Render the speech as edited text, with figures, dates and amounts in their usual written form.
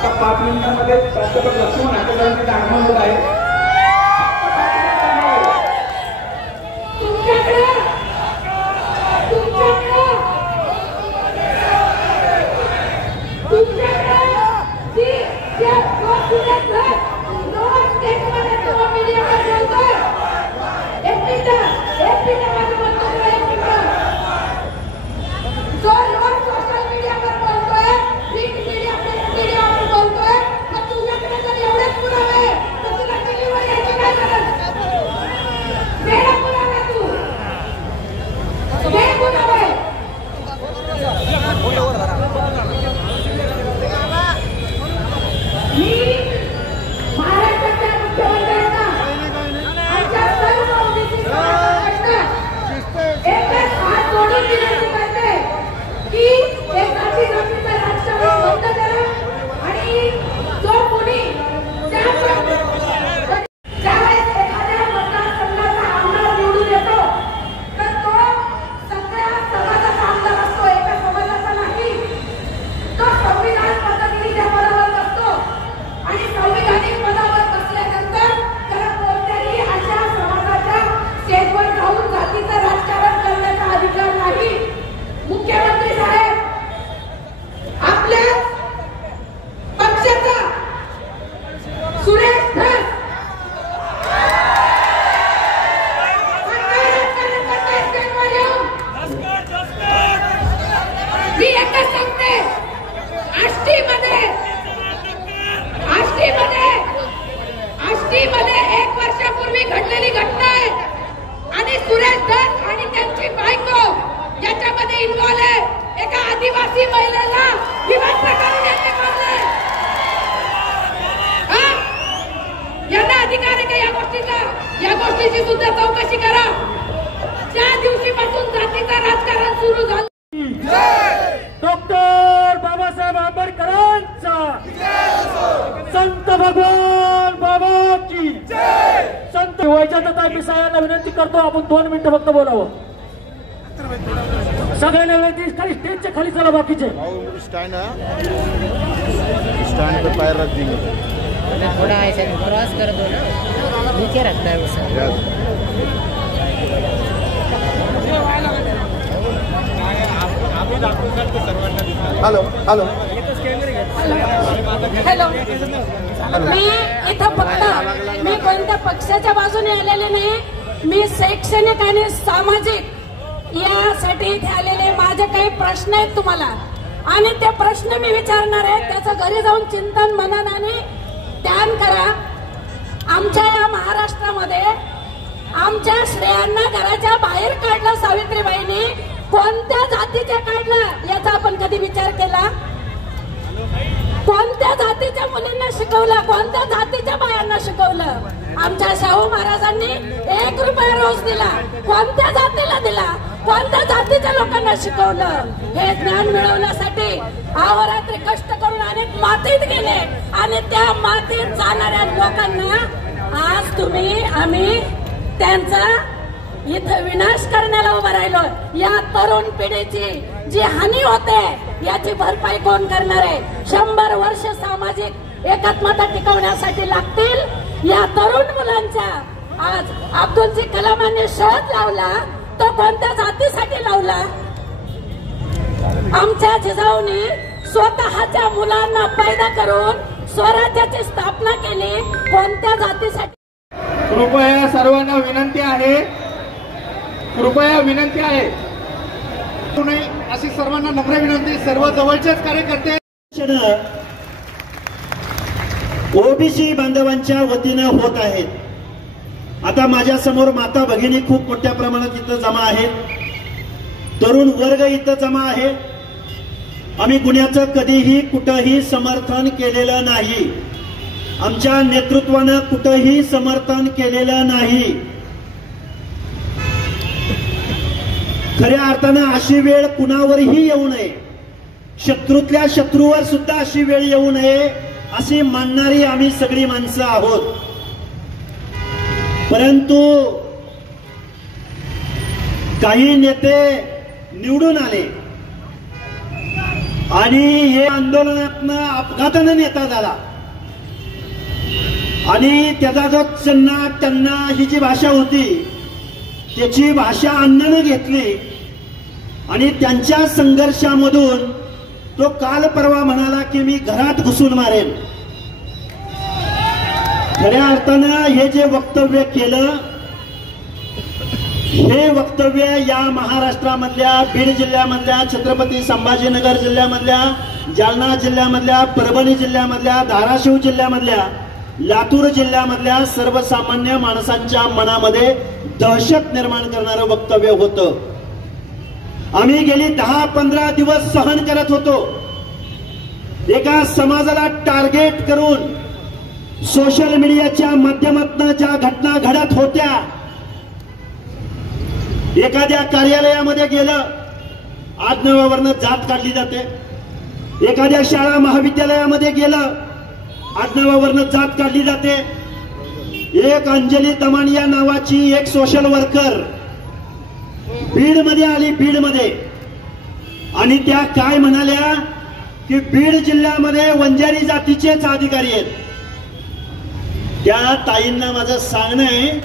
आता 5 मिनिटांमध्ये प्राध्यापक लक्ष्मण आटेकरांचे आगमन होत आहे। या गोष्टीची सुद्धा चौकशी करा। ज्या दिवशीपासून जातीचं राजकारण सुरू झालं, डॉक्टर बाबासाहेब आंबेडकरांचा, संत भगवान बाबा की संत वैजनाथ पिसायांना विनंती करतो, आपण 2 मिनिटं फक्त बोलावं। सगळ्यांना विनंती, खाली स्टेजच्या खाली चला, बाकीचे स्टैंड पे पैर रख देंगे, थोड़ा ऐसे क्रॉस कर दो ना, नीचे रखता है उसे। हेलो हेलो हॅलो, मी इथं फक्त मी कोणत्या पक्षाच्या बाजूने आलेले नाही, मी शैक्षणिक आणि सामाजिक यासाठी इथे आलेले। माझे काही प्रश्न आहेत तुम्हाला आणि ते प्रश्न मी विचारणार आहे, त्याचं घरी जाऊन चिंतन मनन आणि ध्यान करा। आमच्या या महाराष्ट्रामध्ये आमच्या स्त्रियांना घराच्या बाहेर काढलं सावित्रीबाईंनी, कोणत्या जातीच्या काढलं याचा आपण कधी विचार केला? कोणत्या जातीच्या मुलींना शिकवलं, कोणत्या जातीच्या बायांना शिकवलं? आमच्या शाहू महाराजांनी 1 रुपया रोज दिला, कोणत्या जातीला दिला? कोणत्या जातीच्या लोकांना शिकवलं? हे ज्ञान मिळवण्यासाठी अहोरात्री कष्ट करून अनेक मातीत गेले आणि त्या मातीत जाणाऱ्या लोकांना आज तुम्ही आम्ही त्यांचा इथं विनाश करण्याला उभं राहिलो। या तरुण पिढीची जी हानी होते याची भरपाई कोण करणार आहे? 100 वर्ष सामाजिक एकात्मता टिकवण्यासाठी लागतील या तरुण मुलांच्या। आज अब्दुल कलामांनी शोध लावला, तो कोणत्या जातीसाठी लावला? आमच्या जिजाऊने स्वतःच्या मुलांना पैदा करून स्वराज्याची स्थापना केली, कोणत्या जातीसाठी? कृपया सर्वांना विनंती आहे, कृपया विनंती आहे, अशी सर्वांना नम्र विनंती, सर्व जवळचेच कार्यकर्ते ओबीसी बांधवांच्या वतीनं होत आहेत। आता माझ्या समोर माता भगिनी खूप मोठ्या प्रमाणात इथं जमा आहेत, तरुण वर्ग इथं जमा आहे। आम्ही गुन्ह्याचं कधीही कुठंही समर्थन केलेलं नाही, आमच्या नेतृत्वानं कुठंही समर्थन केलेलं नाही। खऱ्या अर्थानं अशी वेळ कुणावरही येऊ नये, शत्रूतल्या शत्रूवर सुद्धा अशी वेळ येऊ नये अशी मानणारी आम्ही सगळी माणसं आहोत। परंतु काही नेते निवडून आले, आणि हे आंदोलनातनं अपघातानं नेता झाला आणि त्याचा जो चन्ना टन्ना ही जी भाषा होती त्याची भाषा अण्णानं घेतली आणि त्यांच्या संघर्षामधून तो काल परवा म्हणाला की मी घरात घुसून मारेन. खऱ्या अर्थानं हे जे वक्तव्य केलं हे वक्तव्य या महाराष्ट्रामधल्या बीड जिल्ह्यामधल्या छत्रपती संभाजीनगर जिल्ह्यामधल्या जालना जिल्ह्यामधल्या परभणी जिल्ह्यामधल्या धाराशिव जिल्ह्यामधल्या लातूर जिल्ह्यामधल्या सर्वसामान्य माणसांच्या मनामध्ये दहशत निर्माण करणारं वक्तव्य होतं. आम्ही गेली 10-15 दिवस सहन करत होतो. एका समाजाला टार्गेट करून सोशल मीडियाच्या माध्यमातून ज्या घटना घडत होत्या, एखाद्या कार्यालयामध्ये गेलं आडनावावरनं जात काढली जाते, एखाद्या शाळा महाविद्यालयामध्ये गेलं आडनावावरनं जात काढली जाते. एक अंजली दमानिया नावाची एक सोशल वर्कर बीडमध्ये आली, बीडमध्ये, आणि त्या काय म्हणाल्या की बीड जिल्ह्यामध्ये वंजारी जातीचेच अधिकारी आहेत. त्या ताईंना माझं सांगणं आहे